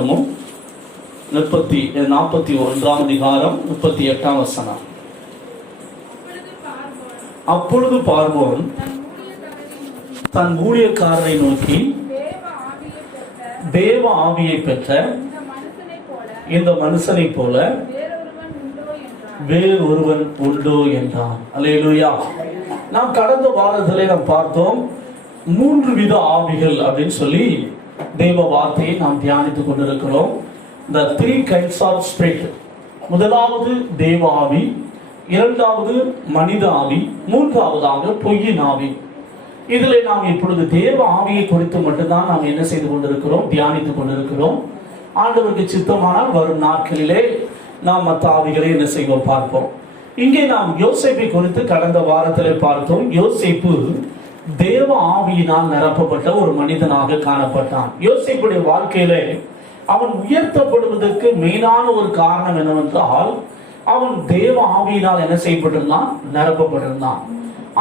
யாத்திராகமும் 41 அதிகாரம் 38 வசனம். அப்பொழுது பார்வோன் தன் ஊழியக்காரரை நோக்கி, தேவ ஆவியை பெற்ற இந்த மனுஷனை போல வேறொருவன் உண்டோ என்றான். அல்லேலூயா. நாம் கடந்த வாரத்திலே நாம் பார்த்தோம் 3 வித ஆவிகள் அப்படின்னு சொல்லி தேவ வார்த்தையை நாம் தியானித்துக் கொண்டிருக்கிறோம். The 3 kinds of spirit. முதலாவது தேவ ஆவி, இரண்டாவது மனித ஆவி, மூன்றாவதாக பொய்யின் ஆவி. இதில் நாம் இப்பொழுது தேவ ஆவியை குறித்து மட்டும்தான் நாம் என்ன செய்து கொண்டிருக்கிறோம், தியானித்துக் கொண்டிருக்கிறோம். ஆண்டவருக்கு சித்தமானால் வரும் நாட்களிலே நாம் மற்ற ஆவிகளை என்ன செய்வோம் பார்ப்போம். இங்கே நாம் யோசேப்பை குறித்து கடந்த வாரத்திலே பார்த்தோம். யோசேப்பு தேவ ஆவியினால் நிரப்பப்பட்ட ஒரு மனிதனாக காணப்பட்டான். யோசேப்புடைய வாழ்க்கையிலே அவன் உயர்த்தப்படுவதற்கு மெயினான ஒரு காரணம் என்னவென்றால், அவன் தேவ ஆவியினால் என்ன செய்யப்பட்டிருந்தான், நிரப்பப்பட்டிருந்தான்.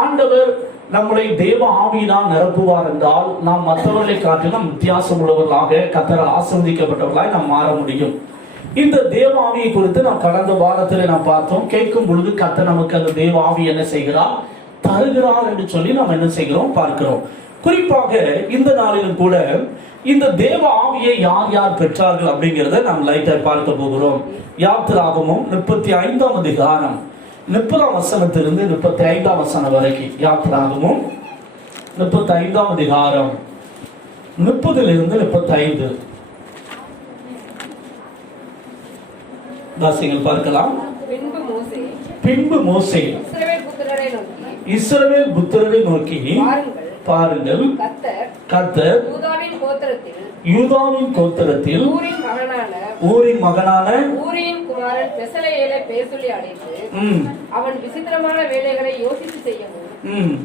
ஆண்டவர் நம்மளை தேவ ஆவியினால் நிரப்புவார் என்றால் நாம் மற்றவர்களை காட்டிலும் வித்தியாசம் உள்ளவர்களாக, கர்த்தரால் ஆசீர்வதிக்கப்பட்டவர்களாய் நாம் மாற முடியும். இந்த தேவ ஆவியை குறித்து நாம் கடந்த வாரத்தில் நாம் பார்த்தோம். கேட்கும் பொழுது கர்த்தர் நமக்கு அந்த தேவ ஆவி என்ன செய்கிறார், தருகிறார் என்று சொல்லி நாம் என்ன செய்கிறோம் பார்க்கிறோம். குறிப்பாக இந்த நாளிலும் கூட இந்த தேவ ஆவியை யார் யார் பெற்றார்கள் அப்படிங்கிறத நாம் லைட்டா பார்க்க போகிறோம். யாத்திராகமும் 35 அதிகாரம் 30 வசனத்திலிருந்து 35 வசனம் வரைக்கும். யாத்திராகமும் 35 அதிகாரம் 30 35 வாசிங்கள் பார்க்கலாம். பின்பு மோசே இஸ்ரவேல் புத்திரரை நோக்கி, பாருங்கள், கர்த்தர் யூதாவின் கோத்திரத்தில் ஊரின் மகனான ஊரியின் குமாரன் பெசலெயேலை பெயர் சொல்லி அழைத்து, அவன் விசித்திரமான வேலைகளை யோசித்து செய்யவும்,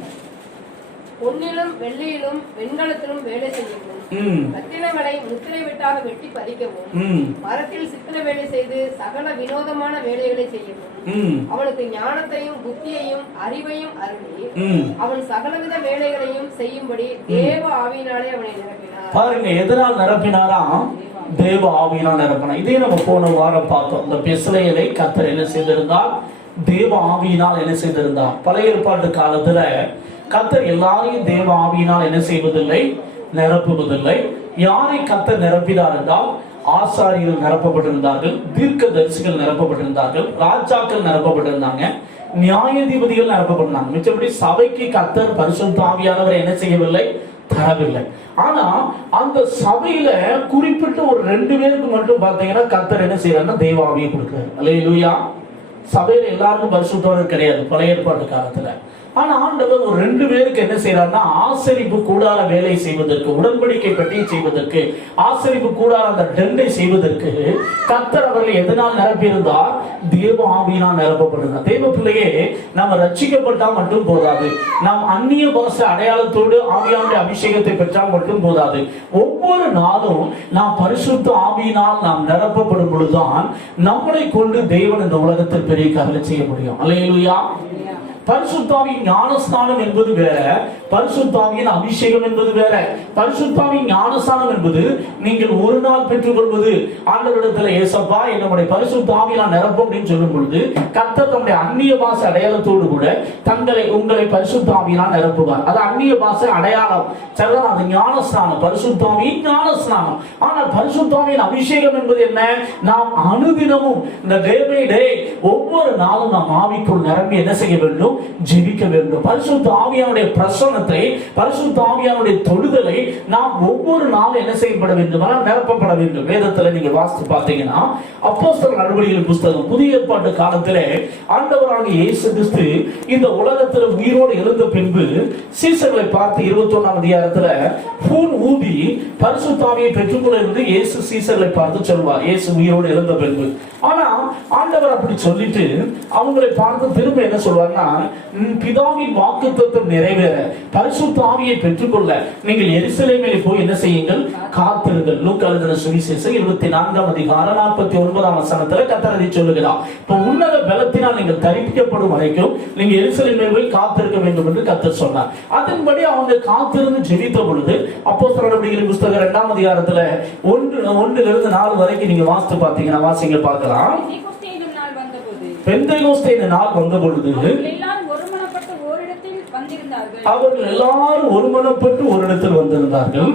பொன்னிலும் வெள்ளியிலும் வெண்கலத்திலும் வேலை செய்யவும், ரத்தினங்களை முத்திரை வெட்டாக வெட்டி பதிக்கவும், மரத்தில் சித்திர வேலை செய்து சகல வினோதமான வேலைகளை செய்யவும், அவனுக்கு ஞானத்தையும் புத்தியையும் அறிவையும் அருளி அவன் சகலவித வேலைகளையும் செய்யும்படி தேவ ஆவியினாலே அவனை நிரப்பினார். பாருங்க, எதனால் நிரப்பினாராம்? தேவ ஆவியினால் நிரப்பினார். இதே நம்ம போன வாரம் பார்த்தோம். இந்த பெசலெயேலை கர்த்தர் என்ன செய்திருந்தார், தேவ ஆவியினால் என்ன செய்திருந்தார். பழைய ஏற்பாட்டு காலத்துல கர்த்தர் எல்லாரையும் தேவ ஆவியினால் என்ன செய்வதில்லை, நிரப்புவதில்லை. யாரை கர்த்தர் நிரப்பினார் என்றால், ஆசாரியர்கள் நிரப்பப்பட்டிருந்தார்கள், தீர்க்கதரிசிகள் நிரப்பப்பட்டிருந்தார்கள், ராஜாக்கள் நிரப்பப்பட்டிருந்தாங்க, நியாயாதிபதிகள் நிரப்பப்பட்டிருந்தாங்க. மிச்சபடி சபைக்கு கர்த்தர் பரிசுத்த ஆவியானவரை என்ன செய்யவில்லை, தரவில்லை. ஆனா அந்த சபையில குறிப்பிட்ட ஒரு 2 பேருக்கு மட்டும் பாத்தீங்கன்னா கர்த்தர் என்ன செய்யறாருன்னா தேவ ஆவியை கொடுக்கிறார். அல்லேலூயா. சபையில எல்லாருக்கும் பரிசுத்தவர் கிடையாது பழைய ஏற்பாட்டு காலத்துல. ஆனா ஆண்டவர் ஒரு 2 பேருக்கு என்ன செய்யறாருன்னா, ஆசரிப்பு கூடார வேலை செய்வதற்கு, உடன்படிக்கை பெட்டியை செய்வதற்கு, ஆசரிப்பு கூடார அந்த டெண்டை செய்வதற்கு கர்த்தர் அவர்களை எதனால் நிரப்பியிருந்தார், தேவ ஆவியினால் நிரப்பப்பட்டிருந்தார். தேவ பிள்ளையே, நம்ம ரட்சிக்கப்பட்டா மட்டும் போதாது, நாம் அந்நிய பாஷை அடையாளத்தோடு ஆவியானுடைய அபிஷேகத்தை பெற்றால் மட்டும் போதாது. ஒவ்வொரு நாளும் நாம் பரிசுத்த ஆவியினால் நாம் நிரப்பப்படும் பொழுதுதான் நம்மளை கொண்டு தேவன் இந்த உலகத்தில் பெரிய காரியங்களை செய்ய முடியும். அல்லேலூயா. பரிசுத்தாவின் ஞானஸ்நானம் என்பது வேற, பரிசுத்தாவின் அபிஷேகம் என்பது வேற. பரிசுத்தாவின் ஞானஸ்நானம் என்பது நீங்கள் ஒரு நாள் பெற்றுக் கொள்வது. ஆண்டவரிடத்துல, ஏசப்பா என்னுடைய பரிசுத்தாவினால் நிரப்பும் அப்படின்னு சொல்லும் பொழுது கர்த்தர் தம்முடைய அந்நிய பாஷை அடையாளத்தோடு கூட உங்களை பரிசுத்தாவினால் நிரப்புவார். அது அந்நிய பாஷை அடையாளம், சரிதான், அது ஞானஸ்நானம், பரிசுத்தாவின் ஞானஸ்நானம். ஆனால் பரிசுத்தாவின் அபிஷேகம் என்பது என்ன? நாம் அனுதினமும் இந்த டே பை டே ஒவ்வொரு நாளும் நாம் ஆவிக்குள் நிரம்பி என்ன செய்ய வேண்டும், ஜெபிக்க வேண்டும். பரிசுத்த ஆவியானுடைய பிரசன்னத்தை, பரிசுத்த ஆவியானுடைய தொடுதலை நாம் ஒவ்வொரு நாளும் என்ன செய்யப்பட வேண்டும், நிரப்பப்பட வேண்டும். வேதத்துல நீங்க வாசித்து பார்த்தீங்கன்னா, அப்போஸ்தலர் நடவடிக்கைகள் புத்தகம் புதிய ஏற்பாட்டு காலத்திலே ஆண்டவராகிய இயேசு கிறிஸ்து இந்த உலகத்தில் உயிரோடு எழுந்த பின்பு சீசர்களை பார்த்து 21 அதிகாரத்துல பூன் ஊதி பரிசுத்த ஆவியை பெற்றுக்கொள்ள இருந்து இயேசு சீசர்களை பார்த்து சொல்வார், இயேசு உயிரோடு எழுந்த பின்பு. ஆனா ஆண்டவர் அப்படி சொல்லிட்டு அவங்களை பார்த்து திரும்ப என்ன சொல்வார்னா, பிதாவின் வாக்குத்தத்தம் நிறைவேற பரிசுத்த ஆவியை பெற்றுக்கொள்ள நீங்கள் எருசலேமிலே போய் என்ன செய்யுங்கள்? காத்திருங்கள். லூக்கா எழுதின சுவிசேஷம் 24ஆம் அதிகாரம் 49ஆம் வசனத்துல கர்த்தர் அதை சொல்லுகிறார். இப்ப உன்னத பலத்தினால் நீங்கள் தரிப்பிக்கப்படும் வரைக்கும் நீங்க எருசலேமிலே போய் காத்திருக்க வேண்டும் என்று கர்த்தர் சொன்னார். அதன்படி அவங்க காத்திருந்து ஜெபித்த பொழுது அப்போஸ்தலர் நடவடிக்கைகளின் புத்தகம் 2ஆம் அதிகாரத்துல 1 4 வரைக்கும் நீங்க வாசித்து பார்த்தீங்கன்னா வாசிங்க பார்க்கலாம். பெந்தெகோஸ்தே நாள் வந்த பொழுது அவர்கள் எல்லாரும் ஒருமனப்பட்டு ஒரு இடத்தில் வந்திருந்தார்கள்.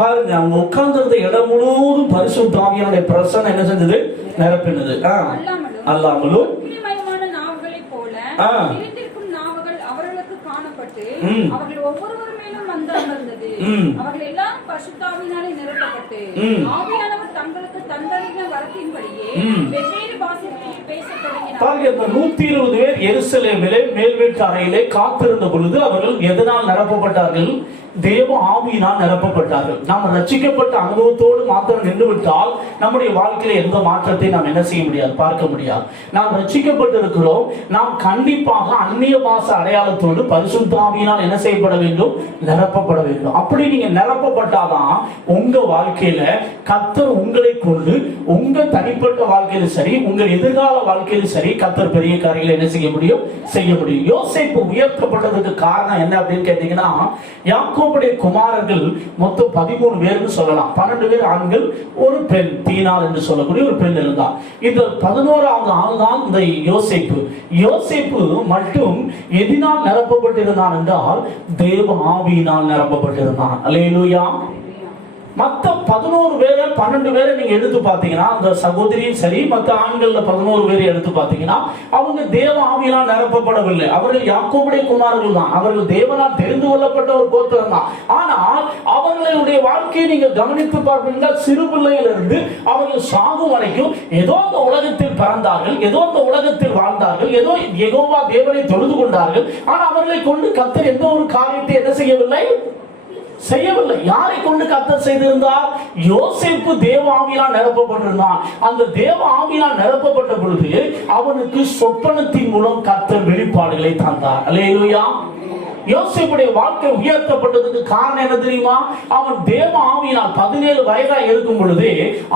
பாருங்க, அவங்க உட்கார்ந்திருந்த இடம் முழுவதும் பரிசுத்த ஆவியானுடைய பிரசன்னம் என்ன செஞ்சது? நிரப்பினது. அல்லாமலும் அவர்கள் ஒவ்வொருவர் மேலும் வந்து அமர்ந்தது. அவர்கள் எல்லாம் பரிசுத்த ஆவியினாலே நிரப்பப்பட்டு ஆவியானவர் தங்களுக்கு தந்தளின வரத்தின்படியே வெவ்வேறு பாஷைகளில் பேசத் தொடங்கினார்கள். பாருங்க, 120 பேர் எருசலேமிலே மேல் வீட்டு அறையிலே காத்திருந்த பொழுது அவர்கள் எதனால் நிரப்பப்பட்டார்கள்? தேவ ஆவியினால் நிரப்பப்பட்டார்கள். நாம் ரட்சிக்கப்பட்ட அனுபவத்தோடு மாத்திரம் நின்று விட்டால் நம்முடைய வாழ்க்கையில எந்த மாற்றத்தை நாம் என்ன செய்ய முடியாது? பார்க்க முடியாது. நாம் ரட்சிக்கப்பட்டிருக்கிறோம். நாம் கண்டிப்பாக அந்நிய பாஷ அடையாளத்தோடு பரிசுத்த ஆவியினால் என்ன செய்யப்பட வேண்டும்? நிரப்பப்பட வேண்டும். அப்படி நீங்க நிரப்பப்பட்டாதான் உங்க வாழ்க்கையில கர்த்தர் உங்களை கொண்டு உங்க தனிப்பட்ட வாழ்க்கையில சரி, உங்கள் எதிர்கால வாழ்க்கையில சரி, கர்த்தர் பெரிய காரியங்களை என்ன செய்ய முடியும்? செய்ய முடியும். யோசேப்பு உயர்த்தப்பட்டதுக்கு காரணம் என்ன அப்படின்னு கேட்டீங்கன்னா, யாக்கோபுடைய குமாரர்கள் மொத்தம் 13 பேர்னு சொல்லலாம். 12 பேர் ஆண்கள், ஒரு பெண், தீனாள் என்று சொல்லக்கூடிய ஒரு பெண் இருந்தார். இந்த 11வது ஆள் தான் இந்த யோசேப்பு. யோசேப்பு மட்டும் எதினால் நிரப்பப்பட்டிருந்தான் என்றால் தேவ ஆவியினால் நிரப்பப்பட்டிருந்தான். அல்லேலூயா. மற்ற 11 பேரை 12 பேரை நீங்க எடுத்து பார்த்தீங்கன்னா, அந்த சகோதரியும் சரி, மற்ற ஆண்கள்ல 11 பேரை எடுத்து பார்த்தீங்கன்னா அவங்க தேவ ஆவியினால் நிரப்பப்படவில்லை. அவர்கள் யாக்கோபுடைய குமாரர்கள் தான். அவர்கள் தேவனால் தெரிந்து கொள்ளப்பட்ட ஒரு கோத்திரம் தான். ஆனால் அவர்களுடைய வாழ்க்கையை நீங்க கவனித்து பார்ப்பீங்கன்னா, சிறு பிள்ளையிலிருந்து அவர்கள் சாகும் வரைக்கும் ஏதோ அந்த உலகத்தில் பிறந்தார்கள், ஏதோ அந்த உலகத்தில் வாழ்ந்தார்கள், ஏதோ யெகோவா தேவனை தொழுது கொண்டார்கள். ஆனால் அவர்களை கொண்டு கர்த்தர் எந்த ஒரு காரியத்தை என்ன செய்யவில்லை? யாரை கொண்டு கர்த்தர் செய்திருந்தார்? யோசேப்பு தேவ ஆவியினால் நிரப்பப்பட்டிருந்தான். அந்த தேவ ஆவியினால் நிரப்பப்பட்ட பொழுது அவனுக்கு சொப்பனத்தின் மூலம் கர்த்தர் வெளிப்பாடுகளை தந்தார். அல்லேலூயா. யோசேப்புடைய வாழ்க்கை உயர்த்தப்பட்டதுக்கு காரணம் என்ன தெரியுமா? அவன் தேவ ஆவியினால் 17 வயதா இருக்கும் பொழுது,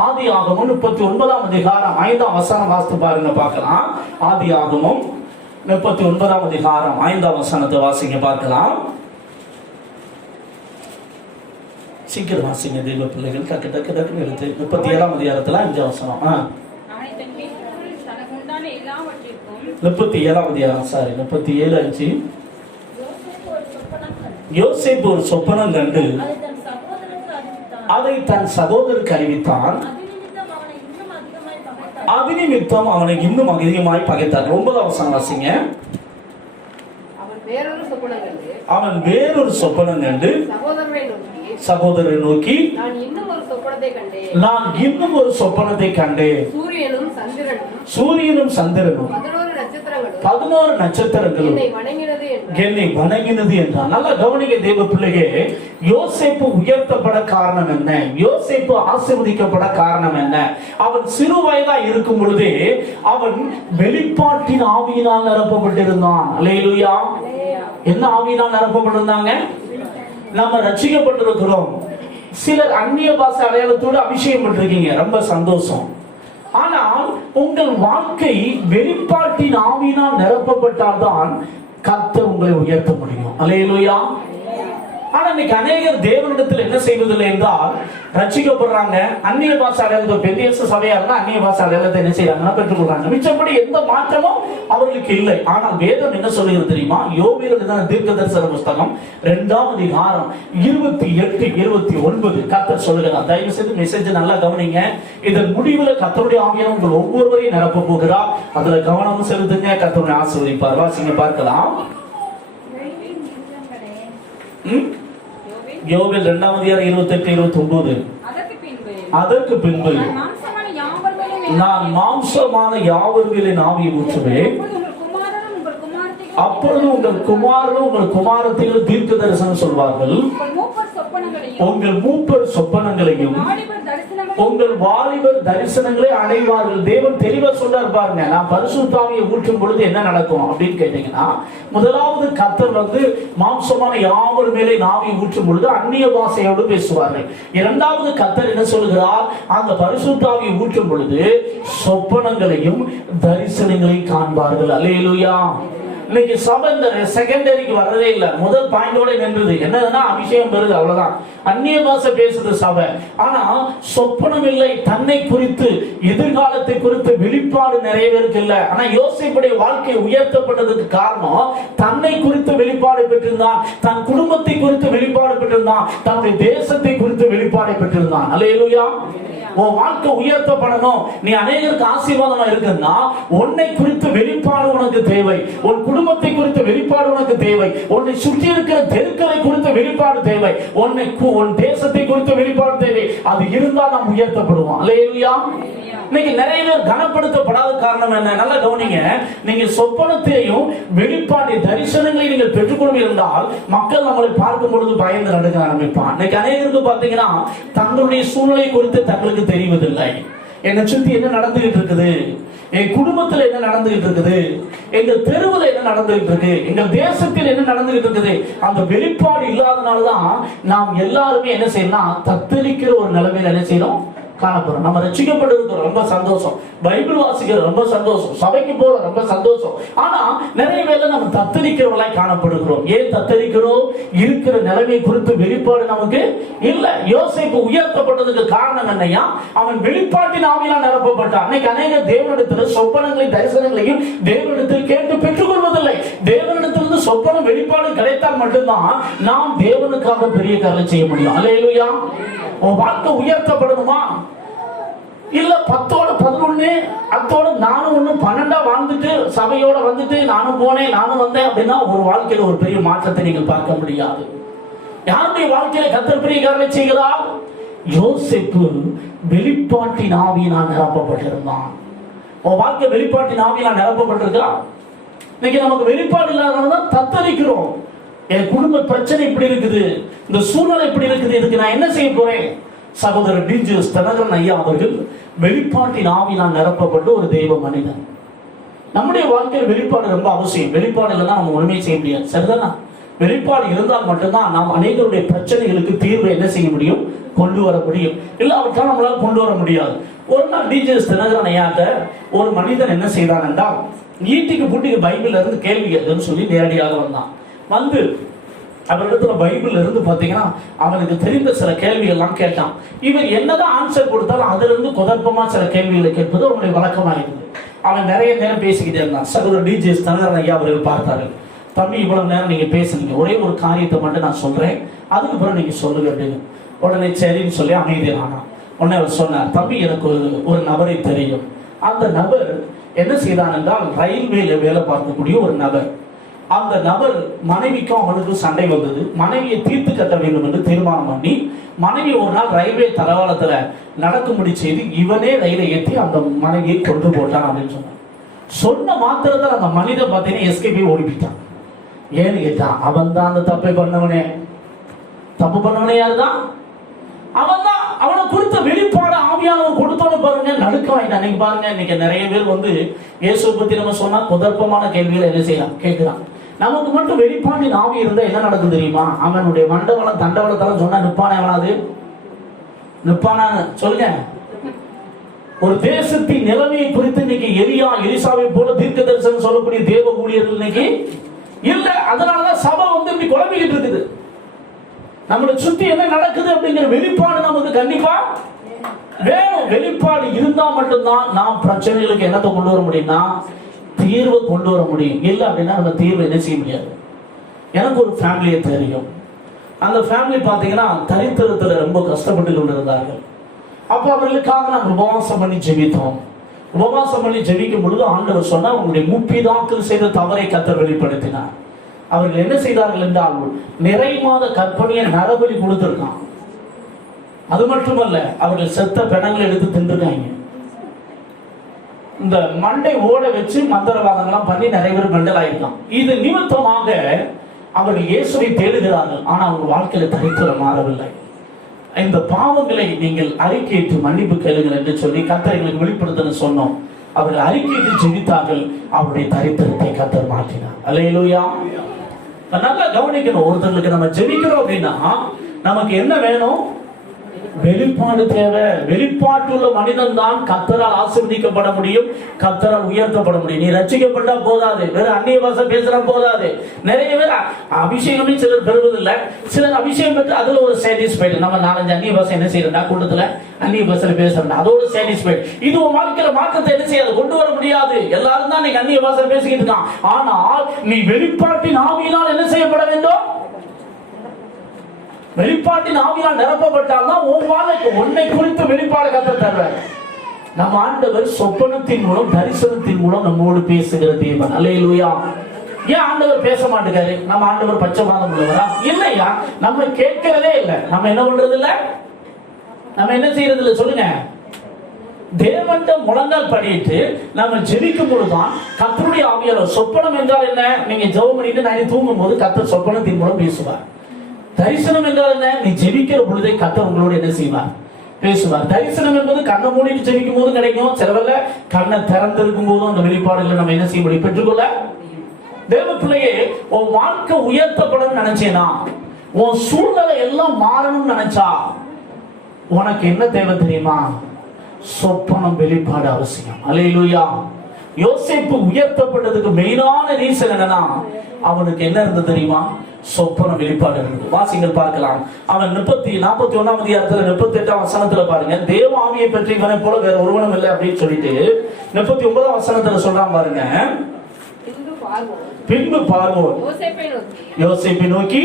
ஆதியாகமம் 39ஆம் அதிகாரம் 5ஆம் வசனம் வாசித்து பாருங்க, பார்க்கலாம். ஆதியாகமம் 39ஆம் அதிகாரம் 5ஆம் வசனத்தை வாசிங்க, பார்க்கலாம். சீக்கிரம் வாசிங்க தெய்வ பிள்ளைகள். டக்கு டக்கு டக்குன்னு எடுத்து 37ஆம் அதிகாரத்துல 5ஆம் வசனம். 37ஆம் அதிகாரம் 37:5. யோசேப்பு ஒரு சொப்பனம் கண்டு அதை தன் சகோதரருக்கு அறிவித்தான். அது நிமித்தம் அவனை இன்னும் அதிகமாய் பகைத்தார். 9ஆம் வசனம் வாசிங்க. அவன் வேறொரு சொப்பனம் கண்டு சகோதரரை நோக்கி, நான் இன்னும் ஒரு சொப்பனத்தை கண்டேன். சூரியனும் சந்திரனும் 11 நட்சத்திரங்களும் என்னை வணங்கினது என்றான். நல்லா கவனிக்க தேவ பிள்ளையே. யோசேப்பு உயர்த்தப்பட காரணம் என்ன? யோசேப்பு ஆசீர்வதிக்கப்பட காரணம் என்ன? அவன் சிறு வயதா இருக்கும் பொழுதே அவன் வெளிப்பாட்டின் ஆவியினால் நிரப்பப்பட்டிருந்தான். அல்லேலூயா. என்ன ஆவியினால் நிரப்பப்பட்டிருந்தாங்க? நம்ம ரட்சிக்கப்பட்டிருக்கிறோம். சிலர் அந்நிய பாஷை அடையாளத்தோடு அபிஷேகம் பண்ணிருக்கீங்க, ரொம்ப சந்தோஷம். ஆனால் உங்கள் வாழ்க்கை வெளிப்பாட்டின் ஆவியினால் நிரப்பப்பட்டால்தான் கர்த்தர் உங்களை உயர்த்த முடியும். அல்லேலூயா. ஆனா இன்னைக்கு அநேகர் தேவனிடத்தில் என்ன செய்வதில்லை என்றால், ரட்சிக்கப்படுறாங்க, அந்நிய பாஷை அடையாளத்தை பெரிய சபையா இருந்தா அந்நிய பாஷை அடையாளத்தை என்ன செய்யறாங்கன்னா பெற்றுக்கொள்றாங்க. மிச்சப்படி எந்த மாற்றமும் அவர்களுக்கு இல்லை. ஆனால் வேதம் என்ன சொல்லுகிறது தெரியுமா? யோவேல் எழுதின தீர்க்கதரிசன புஸ்தகம் 2ஆம் அதிகாரம் 28, 29 கர்த்தர் சொல்லுகிறார். தயவு செய்து மெசேஜ் நல்லா கவனிங்க. இதன் முடிவில் கர்த்தருடைய ஆவியானவர் உங்கள் ஒவ்வொருவரையும் நிரப்ப போகிறார். அதுல கவனம் செலுத்துங்க. கர்த்தருடைய ஆசீர்வதிப்பார். வாசிங்க, பார்க்கலாம். யோவேல் 2ஆம் அதிகாரம் 28, 29. அதற்கு பின்பு நான் மாம்சமான யாவர் மேல் என் ஆவியை ஊற்றுவேன். அப்பொழுது உங்கள் குமாரனும் உங்கள் குமாரத்திலும் தீர்க்க தரிசனம் சொல்வார்கள். உங்கள் மூப்பர் சொப்பனங்களையும் உங்கள் வாலிபர் தரிசனங்களை அடைவார்கள். தேவன் தெளிவா சொல்றார் பாருங்க. நான் பரிசுத்த ஆவியை ஊற்றும் பொழுது என்ன நடக்கும் அப்படின்னு கேட்டீங்கன்னா, முதலாவது கர்த்தர் வந்து மாம்சமான யாவர் மேலே ஆவியை ஊற்றும் பொழுது அந்நிய பாஷையோடு பேசுவார்கள். இரண்டாவது கர்த்தர் என்ன சொல்கிறார், அந்த பரிசுத்த ஆவியை ஊற்றும் பொழுது சொப்பனங்களையும் தரிசனங்களையும் காண்பார்கள். அல்லேலூயா. இன்னைக்கு சபை இந்த செகண்டரிக்கு வரதே இல்லை. முதல் பாயிண்டோட நின்றது என்னதுன்னா அபிஷேகம் பெறுது, அவ்வளவுதான். அந்நிய பாஷை பேசுது சபை. ஆனா சொப்பனம் இல்லை, தன்னை குறித்து எதிர்காலத்தை குறித்து வெளிப்பாடு நிறைய பேருக்கு இல்லை. ஆனா யோசேப்புடைய வாழ்க்கை உயர்த்தப்பட்டதுக்கு காரணம் தன்னை குறித்து வெளிப்பாடு பெற்றிருந்தான், தன் குடும்பத்தை குறித்து வெளிப்பாடு பெற்றிருந்தான், தன்னுடைய தேசத்தை குறித்து வெளிப்பாடு பெற்றிருந்தான். அல்லேலூயா. உன் வாழ்க்கை உயர்த்தப்படணும், நீ அநேகருக்கு ஆசீர்வாதமா இருக்குன்னா உன்னை குறித்து வெளிப்பாடு உனக்கு தேவை, உன் குடும்பத்தை குறித்து வெளிப்பாடு உனக்கு தேவை, உன்னை சுற்றி இருக்கிற தெருக்களை குறித்து வெளிப்பாடு தேவை, உன் தேசத்தை குறித்து வெளிப்பாடு தேவை. அது இருந்தால் நாம் உயர்த்தப்படுவோம். அல்லேலூயா. இன்னைக்கு நிறைய பேர் கனப்படுத்தப்படாத காரணம் என்ன? நல்லா கவனிங்க. நீங்க சொப்பனத்தையும் வெளிப்பாடு தரிசனங்களை நீங்கள் பெற்றுக்கொண்டு இருந்தால் மக்கள் நம்மளை பார்க்கும் பொழுது பயந்து நடக்க ஆரம்பிப்பான். இன்னைக்கு அநேகருக்கு பாத்தீங்கன்னா தங்களுடைய சூழ்நிலை குறித்து தங்களுக்கு தெரிவதில்லை. என்னை சுத்தி என்ன நடந்துகிட்டு இருக்குது, என் குடும்பத்தில் என்ன நடந்துகிட்டு இருக்குது, எங்க தெருவில் என்ன நடந்துகிட்டு இருக்கு, எங்க தேசத்தில் என்ன நடந்துகிட்டு இருக்குது, அந்த வெளிப்பாடு இல்லாதனால்தான் நாம் எல்லாருமே என்ன செய்யணும், தத்தளிக்கிற ஒரு நிலைமையில என்ன செய்யணும், காணப்படுறோம். நம்ம ரட்சிக்கப்பட்டிருக்கிறோம், ரொம்ப சந்தோஷம். பைபிள் வாசிக்கிறோம், ரொம்ப சந்தோஷம். சபைக்கு போறோம், ரொம்ப சந்தோஷம். ஆனா நிறைய வேளை நம்ம தத்தளிக்கிறவர்களாய் காணப்படுகிறோம். ஏன் தத்தளிக்கிறோம்? இருக்கிற நிலைமை குறித்து வெளிப்பாடு நமக்கு இல்ல. யோசேப்பு உயர்த்தப்பட்டதுக்கு காரணம் என்னையா? அவன் வெளிப்பாட்டின் ஆவியால் நிரப்பப்பட்டான். அன்னைக்கு அநேக தேவனிடத்தில் சொப்பனங்களையும் தரிசனங்களையும் தேவனிடத்தில் கேட்டு பெற்றுக்கொள்வதில்லை. தேவனிடத்திலிருந்து சொப்பனம் வெளிப்பாடு கிடைத்தால் மட்டும்தான் நாம் தேவனுக்காக பெரிய காரியம் செய்ய முடியும். அல்லேலூயா. உன் வாழ்க்கை உயர்த்தப்படணுமா? இல்ல 10ஓட 11 அத்தோட நானும் 12 வாழ்ந்துட்டு சபையோட வந்துட்டு நானும் போனேன் நானும் வந்தேன் அப்படின்னா ஒரு வாழ்க்கையில ஒரு பெரிய மாற்றத்தை நீங்கள் பார்க்க முடியாது. யாருடைய வாழ்க்கையில கர்த்தர் பெரிய காரியம் செய்கிறார்? யோசேப்பு வெளிப்பாட்டின் ஆவியினால் நிரப்பப்பட்டிருந்தான். உன் வாழ்க்கை வெளிப்பாட்டின் ஆவியினால் நிரப்பப்பட்டிருக்கா? இன்னைக்கு நமக்கு வெளிப்பாடு இல்லாதனாலதான் தத்தளிக்கிறோம். என் குடும்ப பிரச்சனை இப்படி இருக்குது, இந்த சூழ்நிலை இப்படி இருக்குது, இதுக்கு நான் என்ன செய்ய போறேன்? சகோதரர் டிஜிஎஸ் தினகரன் ஐயா அவர்கள் வெளிப்பாட்டின் ஆவியினால் நிரப்பப்பட்ட ஒரு தெய்வ மனிதன். நம்முடைய வாழ்க்கையில் வெளிப்பாடு ரொம்ப அவசியம். வெளிப்பாடு இல்லைன்னா நம்ம ஒண்ணுமே செய்ய முடியாது. சரிதானா? வெளிப்பாடு இருந்தால் மட்டும்தான் நாம் அநேகருடைய பிரச்சனைகளுக்கு தீர்வை என்ன செய்ய முடியும், கொண்டு வர முடியும். இல்லாவிட்டால் நம்மளால கொண்டு வர முடியாது. ஒரு நாள் டிஜிஎஸ் தினகரன் ஐயாட்ட ஒரு மனிதன் என்ன செய்தான் என்றால், ஈட்டிக்கு பூட்டிக்கு பைபிள்ல இருந்து கேள்வி கேட்குன்னு சொல்லி நேரடியாக வந்தான். வந்து அவரிடத்துல பைபிள் இருந்து பாத்தீங்கன்னா அவனுக்கு தெரிந்த சில கேள்வி எல்லாம் கேட்டான். இவர் என்னதான் ஆன்சர் கொடுத்தாலும் அதுல இருந்து குதர்ப்பமா சில கேள்விகளை கேட்பது அவனுடைய வழக்கமாயிருந்தது. அவன் நிறைய நேரம் பேசிக்கிட்டே இருந்தான். சகோதரர் டிஜிஎஸ் தினகரன் ஐயா அவர்கள் பார்த்தார்கள். தம்பி, இவ்வளவு நேரம் நீங்க பேசுனீங்க, ஒரே ஒரு காரியத்தை மட்டும் நான் சொல்றேன், அதுக்கு பிறகு நீங்க சொல்லுங்க அப்படின்னு. உடனே சரின்னு சொல்லி அமைதியானா. உடனே அவர் சொன்னார், தம்பி எனக்கு ஒரு நபரை தெரியும். அந்த நபர் என்ன செய்தான் என்றால் ரயில்வேல வேலை பார்க்கக்கூடிய ஒரு நபர். அந்த நபர் மனைவிக்கும் அவனுக்கும் சண்டை வந்தது. மனைவியை தீர்த்து கட்ட வேண்டும் என்று தீர்மானம் பண்ணி மனைவி ஒரு நாள் ரயில்வே தளவாளத்துல நடக்கும்படி செய்து இவனே ரயிலை ஏற்றி அந்த மனைவியை கொண்டு போட்டான் அப்படின்னு சொன்னான். சொன்ன மாத்திரத்தில் அந்த மனிதன் பார்த்தீங்கன்னா எஸ்கேபி ஓடிப்பிட்டான். ஏன்னு கேட்டான், அவன் தான் அந்த தப்பை பண்ணவனே. தப்பு பண்ணவனே யாரு தான்? அவன் தான். அவனை குறித்த வெளிப்பாடு ஆவியானவர் கொடுத்தவன பாருங்க, நடுக்கமாயிட்டான். இன்னைக்கு பாருங்க, இன்னைக்கு நிறைய பேர் வந்து இயேசுவை பத்தி நம்ம சொன்னா குதர்ப்பமான கேள்விகளை என்ன செய்யலாம், கேட்கிறான். நமக்கு மட்டும் வெளிப்பாட்டின் ஆவி இருந்தா என்ன நடக்கும் தெரியுமா? அவனுடைய மண்டவளம் தண்டவளத்தெல்லாம் சொன்னா நிப்பானே? அவனாது நிப்பானா? சொல்லுங்க. ஒரு தேசத்தின் நிலைமையை குறித்து இன்னைக்கு எலிசாவை போல தீர்க்க தரிசனம் சொல்லக்கூடிய தேவ ஊழியர்கள் இன்னைக்கு இல்ல. அதனாலதான் சபை வந்து இப்படி குழம்பிக்கிட்டு இருக்குது. நம்மளை சுத்தி என்ன நடக்குது அப்படிங்கிற வெளிப்பாடு நமக்கு கண்டிப்பா வேணும். வெளிப்பாடு இருந்தா மட்டும்தான் நாம் பிரச்சனைகளுக்கு என்னத்தை கொண்டு வர முடியும்னா தீர்வை கொண்டு வர முடியும். இல்லை அப்படின்னா நம்ம தீர்வை என்ன செய்ய முடியாது. எனக்கு ஒரு ஃபேமிலியை தெரியும். அந்த ஃபேமிலி பார்த்தீங்கன்னா தரித்திரத்தில் ரொம்ப கஷ்டப்பட்டு கொண்டிருந்தார்கள். அப்போ அவர்களுக்காக நாங்கள் உபவாசம் பண்ணி ஜெபித்தோம். உபவாசம் பண்ணி ஜெபிக்கும் பொழுது ஆண்டவர் சொன்னா, உங்களுடைய முப்பிதாக்கள் செய்த தவறை கர்த்தர் வெளிப்படுத்தினார். அவர்கள் என்ன செய்தார்கள் என்றால் நிறை மாத கற்பனையை நரபலி கொடுத்திருக்கான். அது மட்டுமல்ல, அவர்கள் செத்த பிணங்களை எடுத்து தின்றுட்டாங்க. இந்த மண்டை ஓட வச்சு மந்திரவாதங்கள்லாம் பண்ணி நிறைய பேர் மெண்டல் ஆயிருக்கான். இது நிமித்தமாக அவர்கள் இயேசுவை தேடுகிறார்கள். ஆனா அவங்க வாழ்க்கையில தரித்திரம் மாறவில்லை. இந்த பாவங்களை நீங்கள் அறிக்கையிட்டு மன்னிப்பு கேளுங்கள் என்று சொல்லி கர்த்தர் எங்களுக்கு வெளிப்படுத்தன்னு சொன்னோம். அவர்கள் அறிக்கையிட்டு ஜெபித்தார்கள். அவருடைய தரித்திரத்தை கர்த்தர் மாற்றினார். அல்லேலூயா. நல்லா கவனிக்கணும். ஒருத்தருக்கு நம்ம ஜெபிக்கிறோம் அப்படின்னா நமக்கு என்ன வேணும்? வெளிப்பாடு தேவை. வெளிப்பாட்டுள்ள மனிதன் தான் கர்த்தரால் ஆசீர்வதிக்கப்பட முடியும், கர்த்தரால் உயர்த்தப்பட முடியும். நீ ரட்சிக்கப்பட்டா போதாது, வேற அந்நிய பாஷை பேசுறா போதாது. நிறைய பேர் அபிஷேகமே சிலர் பெறுவதில்லை. சிலர் அபிஷேகம் பெற்று அதுல ஒரு சாட்டிஸ்ஃபைடு. நம்ம 4-5 அந்நிய பாஷை என்ன செய்யறா கூட்டத்துல அந்நிய பாஷையில பேசுறா, அதோட சாட்டிஸ்ஃபைடு. இது உன் வாழ்க்கையில மாற்றத்தை என்ன செய்யாது, கொண்டு வர முடியாது. எல்லாரும் தான் நீங்க அந்நிய பாஷை பேசிக்கிட்டு இருக்கான். ஆனால் நீ வெளிப்பாட்டின் ஆவியினால் என்ன செய்யப்பட வேண்டும்? வெளிப்பாட்டின் ஆவியால் நிரப்பப்பட்டால் தான் உன் வாழ்க்கை உன்னை குறித்து வெளிப்பாடு கர்த்தர் தருவார். நம்ம ஆண்டவர் சொப்பனத்தின் மூலம் தரிசனத்தின் மூலம் நம்மோடு பேசுகிற தேவன். அல்லேலூயா. ஏன் ஆண்டவர் பேச மாட்டேங்காரு? நம்ம ஆண்டவர் பச்சைவாதம் உள்ளவரா? இல்லையா. நம்ம கேட்கிறதே இல்லை. நம்ம என்ன பண்றது இல்ல? நம்ம என்ன செய்யறது இல்லை சொல்லுங்க? தேவன்ட முழங்கால் படிட்டு நம்ம ஜெபிக்கும் பொழுதுதான் கர்த்தருடைய ஆவியால். சொப்பனம் என்றால் என்ன? நீங்க ஜெபம் பண்ணிட்டு நான் தூங்கும் போது கர்த்தர் சொப்பனத்தின் மூலம் பேசுவார். தரிசனம் என்றால் என்ன? நீ ஜெபிக்கிற பொழுதே கர்த்தர் உங்களோடு என்ன செய்வார்? பேசுவார். தரிசனம் என்பது கண்ணை மூடிட்டு ஜெபிக்கும் போது கிடைக்கும். சிலவல்ல கண்ணை திறந்திருக்கும் போதும் அந்த வெளிப்பாடுகளை நம்ம என்ன செய்ய முடியும்? பெற்றுக்கொள்ள. தேவ பிள்ளையே, உன் வாழ்க்கை உயர்த்தப்படும் நினைச்சேனா, உன் சூழ்நிலை எல்லாம் மாறணும்னு நினைச்சா உனக்கு என்ன தேவை தெரியுமா? சொப்பனம் வெளிப்பாடு அவசியம். அல்லேலூயா. யோசேப்பு உயர்த்தப்பட்டதுக்கு மெயினான ரீசன் என்னன்னா, அவனுக்கு என்ன இருந்தது தெரியுமா? சொப்பனம் வெளிப்பாடு இருந்தது. வாசிங்கள் பார்க்கலாம். அவன் 41ஆம் அதிகாரத்துல 38ஆம் வசனத்துல பாருங்க, தேவ ஆவியை பற்றி இவனை போல வேற ஒருவனும் இல்லை அப்படின்னு சொல்லிட்டு 39ஆம் வசனத்துல சொல்றான் பாருங்க. பின்பு பார்வோன் யோசேப்பை நோக்கி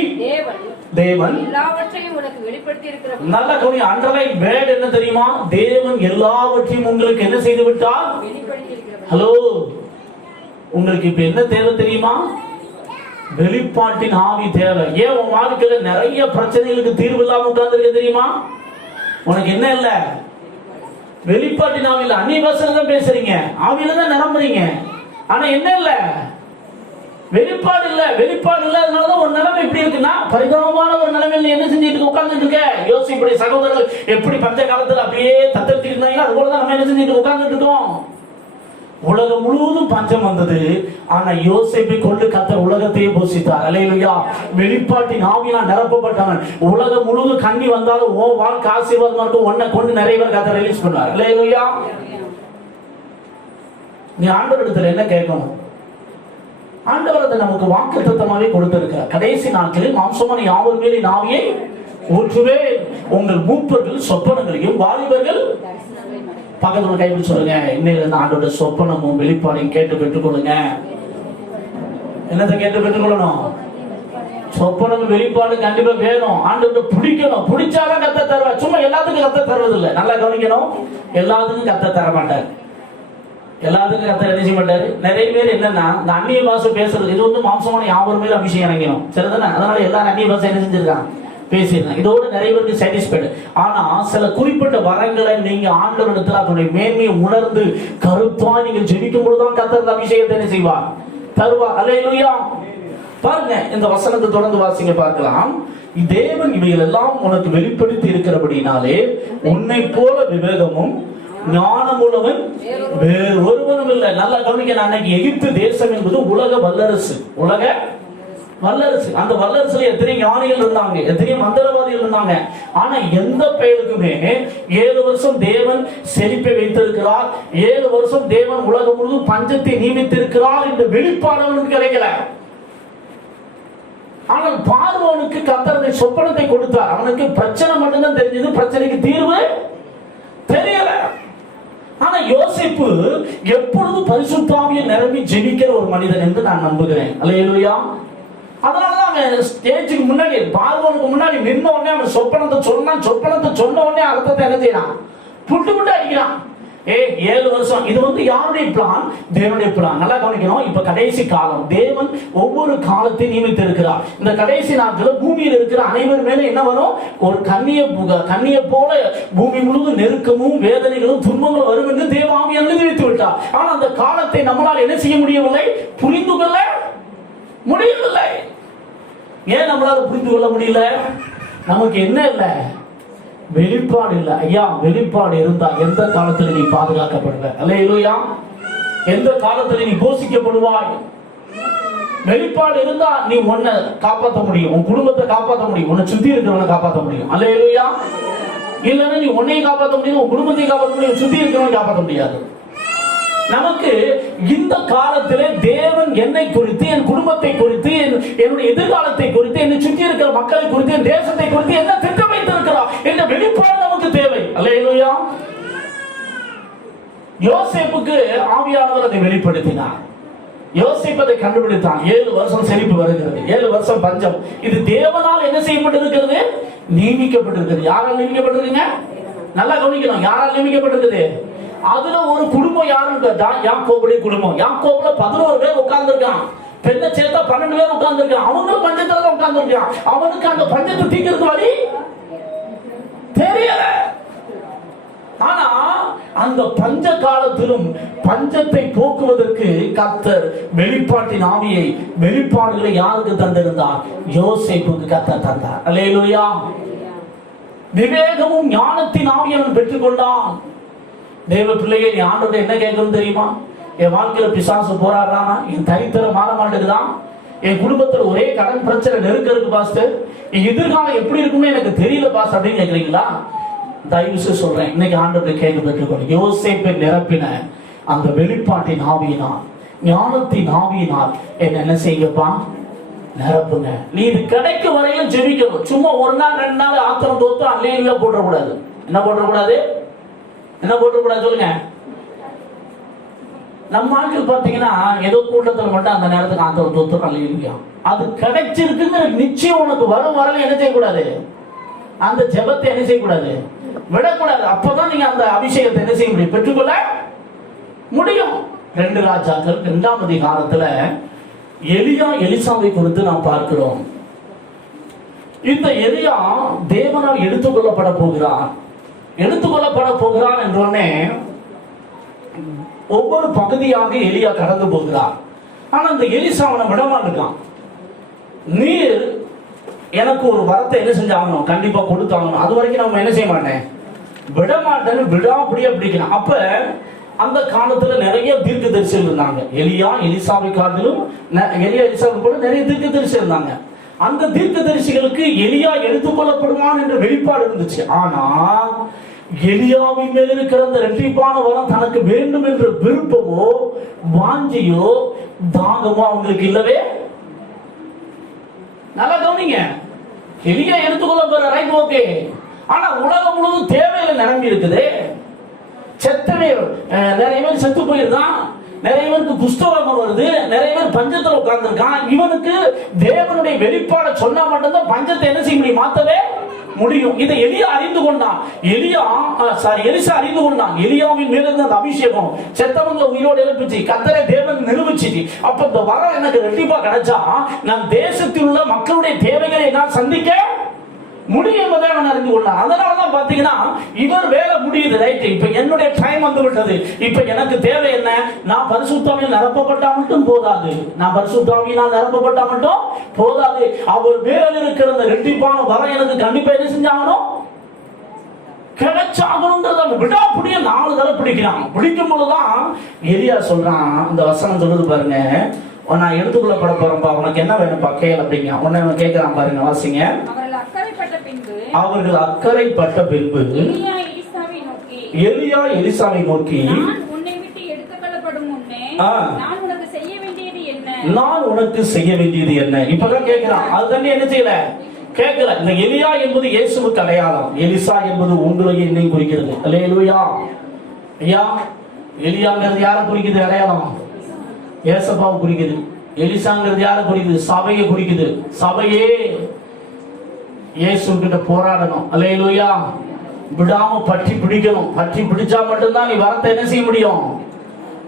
தேவன் எல்லாவற்றையும் உனக்கு வெளிப்படுத்தி இருக்கிறார். நல்ல கவனி. அண்டர்லைன் வேர்ட் என்ன தெரியுமா? தேவன் எல்லாவற்றையும் உங்களுக்கு என்ன செய்து விட்டார்? ஹலோ, உங்களுக்கு இப்ப என்ன தேவை தெரியுமா? வெளிப்பாட்டின் ஆவி தேவை. ஏன் உன் வாழ்க்கையில நிறைய பிரச்சனைகளுக்கு தீர்வு இல்லாம உட்கார்ந்து தெரியுமா? உனக்கு என்ன இல்ல? வெளிப்பாட்டின் ஆவியில. அந்நிய பாஷையில தான் பேசுறீங்க, ஆவியில தான் நிரம்புறீங்க, ஆனா என்ன இல்ல? வெளிப்பாடு இல்ல. வெளிப்பாடு இல்லாதனாலதான் ஒரு நிலைமை இப்படி இருக்குன்னா, பரிதாபமான ஒரு நிலைமையில என்ன செஞ்சுட்டு உட்கார்ந்துட்டு இருக்க? யோசிப்புடைய சகோதரர்கள் எப்படி பஞ்ச காலத்துல அப்படியே தத்தெடுத்து இருந்தாங்க, அது போலதான் நம்ம என்ன செஞ்சுட்டு உட்கார்ந்துட்டு இருக்கோம். உலகம் முழுவதும் பஞ்சம் வந்தது, ஆனா யோசேப்பை கொண்டு கர்த்தர் உலகத்தையே போஷித்தார். அல்லேலூயா. வெளிப்பாட்டின் ஆவியினால் நிரப்பப்பட்டவன். உலகம் முழுவதும் கண்ணி வந்தாலும் ஓ வாழ்க்கை ஆசீர்வாதமா இருக்கும். உன்னை கொண்டு நிறைய பேர் கர்த்தர் ரிலீஸ் பண்ணுவார். அல்லேலூயா. நீ ஆண்டவரிடத்துல என்ன கேட்கணும்? ஆண்டவர் அதை நமக்கு வாக்குத்தத்தமாவே கொடுத்திருக்கிறார். கடைசி நாட்களில் மாம்சமான யாவர் மேலே ஆவியை ஊற்றுவேன், உங்கள் மூப்பர்கள் சொப்பனங்களையும் வாலிபர்கள். பக்கத்துல கைப்பிடி சொல்லுங்க, இன்னையில இருந்து ஆண்டோட சொப்பனமும் வெளிப்பாடையும் கேட்டு பெற்றுக்கொள்ளுங்க. என்னத்தை கேட்டு பெற்றுக்கொள்ளணும்? சொப்பனம் வெளிப்பாடு கண்டிப்பா வேணும். ஆண்டவரை பிடிக்கணும். பிடிச்சாதான் கத்த தருவார். சும்மா எல்லாத்துக்கும் கத்த தருவது இல்லை. நல்லா கவனிக்கணும். எல்லாத்துக்கும் கத்த தர மாட்டார். எல்லாத்துக்கும் கத்த என்ன செய்ய மாட்டாரு. நிறைய பேர் என்னன்னா, இந்த அந்நிய பாஷை பேசுறது இது வந்து மாம்சமான யாவர் மேல அபிஷேகம் இறங்கணும். சரிதானே? அதனால எல்லாரும் அந்நிய பாஷை என்ன செஞ்சிருக்காங்க? பேசியிருந்தாங்க. இதோட நிறைய பேருக்கு சாட்டிஸ்ஃபைடு. ஆனா சில குறிப்பிட்ட வரங்களை நீங்க ஆண்டவரிடத்தில் அதனுடைய மேன்மையை உணர்ந்து கருத்தா நீங்க ஜெபிக்கும் பொழுதுதான் கர்த்தர் அபிஷேகத்தை என்ன செய்வார்? தருவார். அல்லேலூயா. பாருங்க, இந்த வசனத்தை தொடர்ந்து வாசிங்க பார்க்கலாம். தேவன் இவைகள் எல்லாம் உனக்கு வெளிப்படுத்தி இருக்கிறபடினாலே உன்னை போல விவேகமும் ஞானமுள்ளவன் வேறு ஒருவனும் இல்லை. நல்லா கவனிக்க. அன்னைக்கு எகிப்து தேசம் என்பது உலக வல்லரசு. உலக வல்லரசு. அந்த வல்லரசுல எத்தனை ஞானிகள் இருந்தாங்க, எத்தனை மந்திரவாதிகள் இருந்தாங்க. ஆனா எந்த பெயருக்குமே 7 வருஷம் தேவன் செழிப்பை வைத்திருக்கிறார், 7 வருஷம் தேவன் உலகம் முழுவதும் பஞ்சத்தை நியமித்திருக்கிறார் என்ற வெளிப்பாடு அவனுக்கு கிடைக்கல. ஆனால் பார்வோனுக்கு கர்த்தர் சொப்பனத்தை கொடுத்தார். அவனுக்கு பிரச்சனை மட்டும்தான் தெரிஞ்சது, பிரச்சனைக்கு தீர்வு தெரியல. ஆனா யோசேப்பு எப்பொழுதும் பரிசுத்த ஆவியில் நிரம்பி ஜெபிக்கிற ஒரு மனிதன் என்று நான் நம்புகிறேன். அல்லேலூயா. அதனாலதான் அவன் ஸ்டேஜுக்கு முன்னாடி பார்வோனுக்கு முன்னாடி நின்ன உடனே அவன் சொப்பனத்தை சொன்ன உடனே அர்த்தத்தை என்ன செய்யறான்? புட்டு அடிக்கிறான். 7 வருஷம். இது வந்து யாருடைய பிளான்? தேவனுடைய பிளான். நல்லா கவனிக்கணும். இப்ப கடைசி காலம். தேவன் ஒவ்வொரு காலத்தை நியமித்து இருக்கிறார். இந்த கடைசி நாட்கள் பூமியில் இருக்கிற அனைவர் மேல என்ன வரும்? ஒரு கண்ணிய போல பூமி முழுவதும் நெருக்கமும் வேதனைகளும் துன்பங்களும் வரும் என்று தேவ ஆவி நியமித்து விட்டார். ஆனா அந்த காலத்தை நம்மளால் என்ன செய்ய முடியவில்லை? புரிந்து கொள்ள முடியவில்லை. ஏன் நம்மளால புரிந்து கொள்ள முடியல? நமக்கு என்ன இல்லை? வெளிப்பாடு இல்லை. ஐயா, வெளிப்பாடு இருந்தா எந்த காலத்துல நீ பாதுகாக்கப்படுவ? அல்லேலூயா. எந்த காலத்துல நீ போஷிக்கப்படுவாய்? வெளிப்பாடு இருந்தா நீ உன்னை காப்பாற்ற முடியும், உன் குடும்பத்தை காப்பாற்ற முடியும், உன்னை சுத்தி இருக்கிறவனை காப்பாற்ற முடியும். அல்லேலூயா. இல்லைன்னா நீ உன்னையும் காப்பாற்ற முடியும், உன் குடும்பத்தையும் காப்பாற்ற முடியும், சுத்தி இருக்கிறவனை காப்பாற்ற முடியாது. நமக்கு இந்த காலத்திலே தேவன் என்னை குறித்து, என் குடும்பத்தை குறித்து, என்னுடைய எதிர்காலத்தை குறித்து, என்னை சுற்றி இருக்கிற மக்களை குறித்து, என் தேசத்தை குறித்து என்ன திட்டம் வைத்திருக்கிறார் என்ற வெளிப்பாடு நமக்கு தேவை. அல்லேலூயா. யோசேப்புக்கு ஆவியானவர் அதை வெளிப்படுத்தினார். யோசேப்பு அதை கண்டுபிடித்தான். 7 வருஷம் செழிப்பு வருகிறது, 7 வருஷம் பஞ்சம். இது தேவனால் என்ன செய்யப்பட்டிருக்கிறது? நியமிக்கப்பட்டிருக்கிறது. யாரால் நியமிக்கப்பட்டிருக்கீங்க? நல்லா கவனிக்கணும். யாரால் நியமிக்கப்பட்டிருக்குது? அதுல ஒரு குடும்பம் யாருன்னு கேட்டா யாக்கோபுடைய குடும்பம். யாக்கோபுல 11 பேர் உட்கார்ந்து இருக்கான். பெண்ணை சேர்த்தா 12 பேர் உட்கார்ந்து இருக்கான். அவங்களும் பஞ்சத்துல தான் உட்கார்ந்து இருக்கான். அவனுக்கு அந்த பஞ்சத்தை தீர்க்கிறது வழி தெரியல. ஆனா அந்த பஞ்ச காலத்திலும் பஞ்சத்தை போக்குவதற்கு கர்த்தர் வெளிப்பாட்டின் ஆவியை, வெளிப்பாடுகளை யாருக்கு தந்திருந்தார்? யோசேப்புக்கு கர்த்தர் தந்தார். அல்லேலூயா. விவேகமும் ஞானத்தின் ஆவியை அவன் பெற்றுக்கொண்டான். தேவ பிள்ளையை நீ ஆண்டவரை என்ன கேட்கணும் தெரியுமா? என் வாழ்க்கையில பிசாசு போராடுறானா? என் தரித்திரம் மாற மாட்டேங்குதான்? என் குடும்பத்துல ஒரே கடன் பிரச்சனை நெருக்க இருக்கு பாஸ்டர், என் எதிர்காலம் எப்படி இருக்குன்னு எனக்கு தெரியல பாஸ்டர் அப்படின்னு கேட்கறீங்களா? தயவு சொல்றேன், இன்னைக்கு ஆண்டவரை கேட்க பெற்றுக்கொள்ளும். யோசேப்பை நிரப்பின அந்த வெளிப்பாட்டின் ஆவியினால், ஞானத்தின் ஆவியினால் என்ன செய்யப்பா? நிரப்புங்க. நீ இது கிடைக்க வரையிலும் ஜெபிக்கணும். சும்மா ஒரு நாள் 2 நாள் ஆத்திரம் தோத்து அல்லேலூயா போடக்கூடாது. என்ன போடக்கூடாது? என்ன போடக்கூடாது சொல்லுங்க. நம்ம ஆட்கள் பாத்தீங்கன்னா ஏதோ கூட்டத்தில் மட்டும் அந்த நேரத்துக்கு ஆத்திரம் தோத்து அல்லேலூயா. அது கிடைச்சிருக்குங்கிற நிச்சயம் உனக்கு வரும் வரல என்ன செய்யக்கூடாது? அந்த ஜெபத்தை என்ன செய்யக்கூடாது? விடக்கூடாது. அப்பதான் நீங்க அந்த அபிஷேகத்தை என்ன செய்ய முடியும்? பெற்றுக்கொள்ள முடியும். 2 ராஜாக்கள் 2ஆம் அதிகாரத்துல எலியா எலிசாவை குறித்து நாம் பார்க்கிறோம். இந்த எலியா தேவனால் எடுத்துக்கொள்ளப்பட போகிறார். எடுத்துக்கொள்ளப்பட போகிறார் என்றோடனே ஒவ்வொரு பகுதியாக எலியா கடந்து போகிறார். ஆனா இந்த எலிசா அவனை விடமான் இருக்கான். நீர் எனக்கு ஒரு வரத்தை என்ன செஞ்சாகணும்? கண்டிப்பா கொடுத்தாகணும். அது வரைக்கும் நம்ம என்ன செய்ய மாட்டேன், விடமாட்டேன்னு விடாப்படியே பிடிக்கணும். அப்ப அந்த காலத்துல நிறைய தீர்க்கதரிசிகள் இருந்தாங்க. எலியா எலிசாவை காட்டிலும், எலியா எலிசாவை கூட நிறைய தீர்க்கதரிசி இருந்தாங்க. அந்த தீர்க்கதரிசிகளுக்கு எலியா எடுத்துக்கொள்ளப்படுவான் என்ற வெளிப்பாடு இருந்துச்சு. ஆனா எலியாவின் மேல் இருக்கிற அந்த இரட்டிப்பான வரம் தனக்கு வேண்டும் என்ற விருப்பமோ வாஞ்சையோ தாகமோ அவங்களுக்கு இல்லவே. நல்லா கவனிங்க. எலியா எடுத்துக்கொள்ளப்படுற ரைட், ஓகே. ஆனா உலகம் முழுவதும் தேவையில்லை நிரம்பி இருக்குது. செத்த பேர் நிறைய பேர் செத்து போயிருந்தான். நிறைய பேருக்கு குஷ்டரோகம் வருது. நிறைய பேர் பஞ்சத்துல உட்கார்ந்து இருக்கான். இவனுக்கு தேவனுடைய வெளிப்பாட சொன்னா மட்டும்தான் பஞ்சத்தை என்ன செய்ய முடியும்? மாத்தவே முடியும். இதை எலியா அறிந்து கொண்டான். எலிசா அறிந்து கொண்டான். எலியாவின் மேல இருந்த அந்த அபிஷேகம் செத்தவங்களை உயிரோடு எழுப்பிச்சு, கர்த்தரை தேவன் நிரூபிச்சு. அப்ப இந்த வரம் எனக்கு ரெட்டிப்பா கிடைச்சா நான் தேசத்தில் உள்ள மக்களுடைய தேவைகளை என்னால் சந்திக்க முடியும் என்பதை அவன் அறிந்து கொண்டான். அதனாலதான் பாத்தீங்கன்னா இவர் வேலை முடியுது. ரைட், இப்ப என்னுடைய டைம் வந்து விட்டது. இப்ப எனக்கு தேவை என்ன? நான் பரிசுத்தாவியில் நிரப்பப்பட்டா மட்டும் போதாது. நான் பரிசுத்தாவியினால் நிரப்பப்பட்டா மட்டும் போதாது. அவர் மேல இருக்கிற அந்த ரெட்டிப்பான வரம் எனக்கு கண்டிப்பா என்ன செஞ்சாகணும்? கிடைச்சாகணும்ன்றத விடாப்படியே 4 தடவை பிடிக்கிறான். பிடிக்கும் போதுதான் எலியா சொல்றான், இந்த வசனம் சொல்லுது பாருங்க, நான் எடுத்துக்கொள்ளப்பட போறேன்பா, உனக்கு என்ன வேணும்பா கேள் அப்படிங்க. உடனே அவன் கேட்கிறான் பாருங்க, வாசிங்க. அவர்கள் அக்கறைப்பட்ட பின்பு எலியா எலிசாவை நோக்கி, நான் உனக்கு செய்ய வேண்டியது என்ன? இப்பதான் கேட்கிறான். அது தண்ணி என்ன செய்யல, கேட்கல. இந்த எலியா என்பது இயேசுவுக்கு அடையாளம். எலிசா என்பது உங்களையும் என்னையும் குறிக்கிறது. அல்லேலூயா. ஐயா, எலியாங்கிறது யாரை குறிக்குது? அடையாளம் ஏசப்பாவை குறிக்குது. எலிசாங்கிறது யாரை குறிக்குது? சபையை குறிக்குது. சபையே இயேசு கிட்ட போராடணும். அல்லேலூயா. விடாம பற்றி பிடிக்கணும். பற்றி பிடிச்சா மட்டும்தான் நீ வரத்தை என்ன செய்ய முடியும்?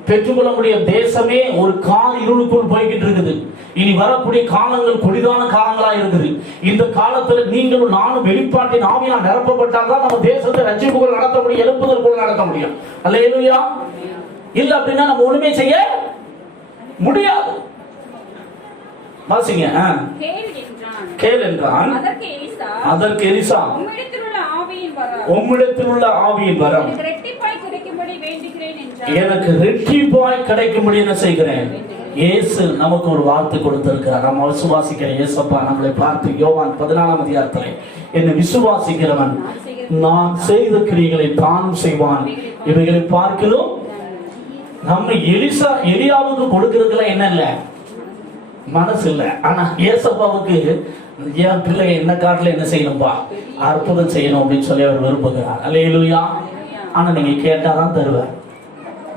பெற்றுக்கொள்ள முடியும். தேசமே ஒரு கால் இருளுக்குள் போய்கிட்டு இருக்குது. இனி வரக்கூடிய காலங்கள் கொடிதான காலங்களா இருக்குது. இந்த காலத்துல நீங்களும் நானும் வெளிப்பாட்டின் ஆவியால் நிரப்பப்பட்டால்தான் நம்ம தேசத்தை ரட்சிப்புகள் நடத்த முடியும், எழுப்புதல் கூட நடத்த முடியும். அல்லேலூயா. இல்ல அப்படின்னா நம்ம ஒண்ணுமே செய்ய முடியாது. வாசிங்க. கேள் என்றான். அதற்கு எலிசா, உம்மிடத்தில் உள்ள ஆவியின் வரம் எனக்கு இரட்டிப்பாய் கிடைக்கும்படி வேண்டுகிறேன் என்றார். எனக்கு ரெட்டிப்பாய் கிடைக்கும்படி என்ன செய்கிறேன். இயேசு நமக்கு ஒரு வார்த்தை கொடுத்திருக்கிறார். நம்ம விசுவாசிக்கிற இயேசப்பா நம்மளை பார்த்து யோவான் 14ஆம் அதிகாரத்திலே என்னை விசுவாசிக்கிறவன் நான் செய்த கிரியைகளை தானும் செய்வான், இவைகளை பார்க்கலும். நம்ம எலியாவுக்கு கொடுக்கறதுல என்ன இல்ல, மனசு இல்ல. ஆனா ஏசப்பாவுக்கு என் பிள்ளை என்ன காட்டுல என்ன செய்யணும்பா, அற்புதம் செய்யணும் அப்படின்னு சொல்லி அவர் விரும்புகிறார். அல்லேலூயா. ஆனா நீங்க கேட்டாதான் தருவார்.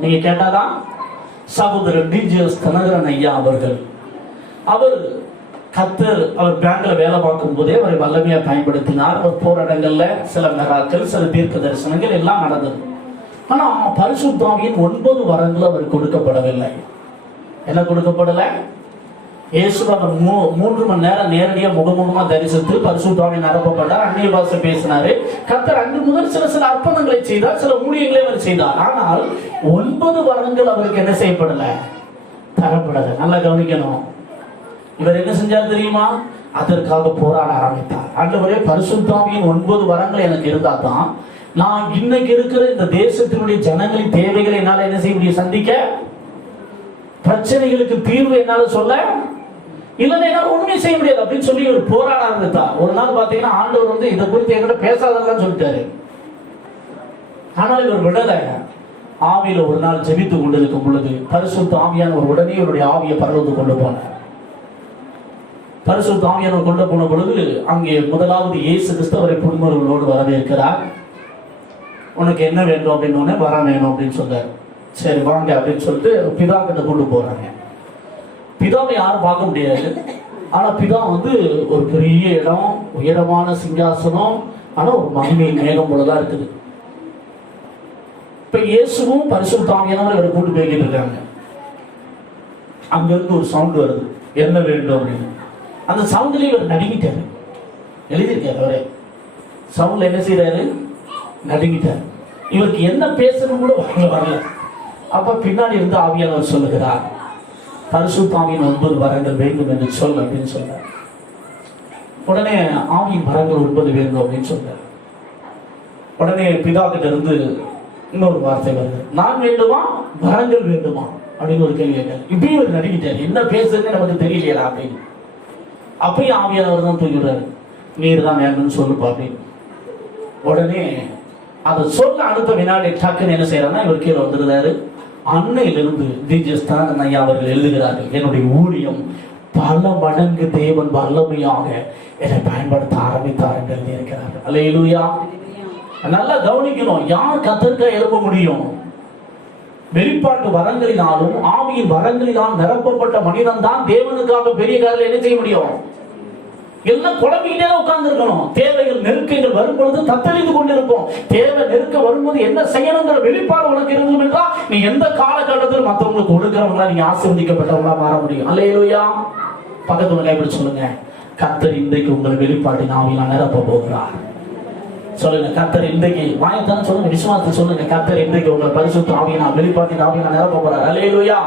நீங்க கேட்டாதான். சகோதரர் டிஜிஎஸ் கனகரன் ஐயா அவர்கள், அவர் கத்தர் அவர் பேங்க்ல வேலை பார்க்கும் போதே அவரை வல்லமையா பயன்படுத்தினார். அவர் போராட்டங்கள்ல சில மெராக்கள், சில தீர்க்க தரிசனங்கள் எல்லாம் நடந்தது. ஆனா பரிசுத்த ஆவியின் 9 வரங்கள் அவர் கொடுக்கப்படவில்லை. என்ன கொடுக்கப்படல? இயேசு அவர் 3 மணி நேரம் நேரடியா முகமுகமா தரிசித்து பரிசுத்த ஆவியின் நிரப்பப்பட்டார். அந்நிய பாஷை பேசினாரு. கர்த்தர் அங்கு முதல் சில அற்புதங்களை செய்தார், சில ஊழியங்களை அவர் செய்தார். ஆனால் 9 வரங்கள் அவருக்கு என்ன செய்யப்படல, தரப்படல. நல்லா கவனிக்கணும். இவர் என்ன செஞ்சார் தெரியுமா? அதற்காக போராட ஆரம்பித்தார். ஆண்டவரே, பரிசுத்த ஆவியின் 9 வரங்கள் எனக்கு இருந்தா தான் நான் இன்னைக்கு இருக்கிற இந்த தேசத்தினுடைய ஜனங்களின் தேவைகளை என்னால என்ன செய்ய முடியும், சந்திக்க, பிரச்சனைகளுக்கு தீர்வு என்னால சொல்ல, இல்லைன்னா என்னால ஒண்ணுமே செய்ய முடியாது அப்படின்னு சொல்லி இவர் போராட ஆரம்பித்தார். ஒரு நாள் பாத்தீங்கன்னா ஆண்டவர் வந்து இதை குறித்து என்கிட்ட பேசாதெல்லாம் சொல்லிட்டாரு. ஆனால் இவர் விடல. ஆவியில ஒரு நாள் ஜெபித்து கொண்டிருக்கும் பொழுது பரிசுத்த ஆவியானவர் உடனே இவருடைய ஆவியை பரலோகத்துக்கு கொண்டு போனார். பரிசுத்த ஆவியானவர் கொண்டு போன பொழுது அங்கே முதலாவது இயேசு கிறிஸ்தவரை புன்முறுவலோடு வரவேற்கிறார். உனக்கு என்ன வேண்டும் அப்படின்னு, வரம் வேணும் அப்படின்னு சொல்றாரு. சரி வாங்க அப்படின்னு சொல்லிட்டு பிதா கிட்ட கொண்டு போறாங்க. பிதாவை யாரும் பார்க்க முடியாது. ஆனா பிதா வந்து ஒரு பெரிய இடம், உயரமான சிங்காசனம், ஆனா ஒரு மகிமை மேகம் போலதான் இருக்குது. இப்ப இயேசுவும் பரிசுத்த ஆவியானவர் இவரை கூட்டு போய்கிட்டு இருக்காங்க. அங்க இருந்து ஒரு சவுண்ட் வருது, என்ன வேண்டும் அப்படின்னு. அந்த சவுண்ட்லயே இவர் நடுங்கிட்டாரு. எழுதியிருக்காரு அவரே. சவுண்ட்ல என்ன செய்யறாரு, நடுங்கிட்டார். இவருக்கு என்ன பேசணும் கூட வரல. அப்ப பின்னாடி இருந்து ஆவியானவர் சொல்லுகிறார், பரிசுத்த ஆவியின் 9 வரங்கள் வேண்டும் என்று சொல் அப்படின்னு சொல்றார். உடனே ஆவியின் வரங்கள் 9 வேண்டும் அப்படின்னு சொல்றார். உடனே பிதா கிட்ட இருந்து இன்னொரு வார்த்தை வருது, நான் வேண்டுமா வரங்கள் வேண்டுமா அப்படின்னு ஒரு கேள்வி கேட்டார். இப்பயும் இவர் நடுங்கிட்டார், என்ன பேசுறதுன்னு நமக்கு தெரியலையா அப்படின்னு. அப்பயும் ஆவியானவர் தான் தூக்கிடுறாரு, நீர் தான் வேணும்னு சொல்லுப்பா அப்படின்னு. உடனே அதை சொல்ல அடுத்த வினாடி டக்குன்னு என்ன செய்யறாருன்னா இவர் கீழே வந்துருந்தாரு. அன்னையிலிருந்து டிஜிஎஸ் கனகரன் ஐயா அவர்கள் எழுதுகிறார்கள், என்னுடைய ஊழியம் பல மடங்கு தேவன் வல்லமையாக என்னை பயன்படுத்த ஆரம்பித்தார் என்று எழுதியிருக்கிறார்கள். அல்லேலூயா. நல்லா கவனிக்கணும். யார் கர்த்தருக்கு எழுப்ப முடியும்? வெளிப்பாட்டு வரங்களினாலும் ஆவியின் வரங்களினால் நிரப்பப்பட்ட மனிதன் தான் தேவனுக்காக பெரிய காரியம் என்ன செய்ய முடியும். எல்லாம் குழம்பிக்கிட்டே தான் உட்கார்ந்து இருக்கணும். தேவைகள் நெருக்கங்கள் வரும்பொழுது தத்தளித்து கொண்டிருப்போம். தேவை நெருக்க வரும்போது என்ன செய்யணுங்கிற வெளிப்பாடு உனக்கு இருந்தும் என்றால் நீ எந்த காலகட்டத்தில் மற்றவங்களுக்கு கொடுக்கிறவங்களா நீங்க ஆசீர்வதிக்கப்பட்டவங்களா மாற முடியும். அல்லேலூயா. பக்கத்துல கைப்பிடி சொல்லுங்க, கர்த்தர் இன்றைக்கு உங்களை வெளிப்பாட்டின் ஆவியினால் நிரப்ப போகிறார். சொல்லுங்க, கர்த்தர் இன்றைக்கு, வாயத்தான சொல்லுங்க, விசுவாசத்தை சொல்லுங்க, கர்த்தர் இன்றைக்கு உங்களை பரிசுத்த ஆவியினால் வெளிப்பாட்டின் ஆவியினால் நிரப்ப போறார். அல்லேலூயா.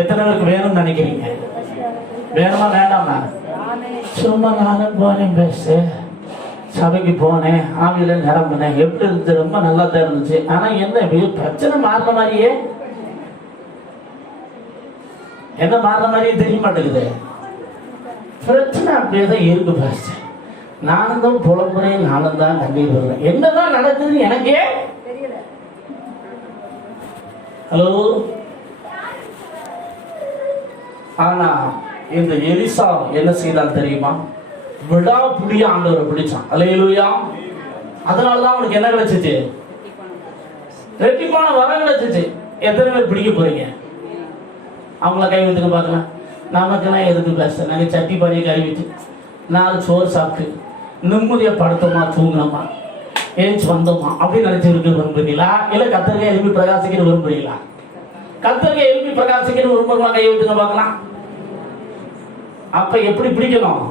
எத்தனை பேருக்கு வேணும்னு நினைக்கிறீங்க? வேணுமா வேண்டாமா? சும்மா நானும் போனேன், பேசு சபைக்கு போனேன், ஆவியில நிரம்பினேன், எப்படி இருந்துச்சு, ரொம்ப நல்லா தான் இருந்துச்சு. ஆனா என்ன பிரச்சனை மாறின மாதிரியே, என்ன மாறின மாதிரியே தெரிய மாட்டேங்குது. பிரச்சனை அப்படியே தான் இருக்கு. பேச நானும் தான் புலம்புறேன், நானும் தான் கண்ணீர் வருவேன். என்னதான் நடக்குதுன்னு எனக்கே தெரியல. ஹலோ. ஆனா இந்த எலிசா என்ன செய்தான் தெரியுமா? விடாப்புடியா ஆண்டவரை பிடிச்சான். அல்லேலூயா. அதனாலதான் அவனுக்கு என்ன கிடைச்சிச்சு? ரெட்டிப்பான வரம் கிடைச்சிச்சு. எத்தனை பேர் பிடிக்க போறீங்க? அவங்கள கை வைத்துக்க பார்க்கலாம். நமக்கெல்லாம் எதுக்கு பேச, நாங்க சட்டி பானையை கை வச்சு 4 சோறு சாப்பிட்டு நிம்மதியா படுத்தோமா, தூங்கினோமா, ஏஞ்சி வந்தோமா அப்படின்னு நினைச்சிருக்கு விரும்புறீங்களா? இல்ல கத்தரிக்கை எழுப்பி பிரகாசிக்கணும் விரும்புறீங்களா? கத்தரிக்கை எழுப்பி பிரகாசிக்கணும் விரும்புறீங்களா? கை வைத்துக்க பார்க்கலாம். அப்ப எப்படி பிடிக்கணும்?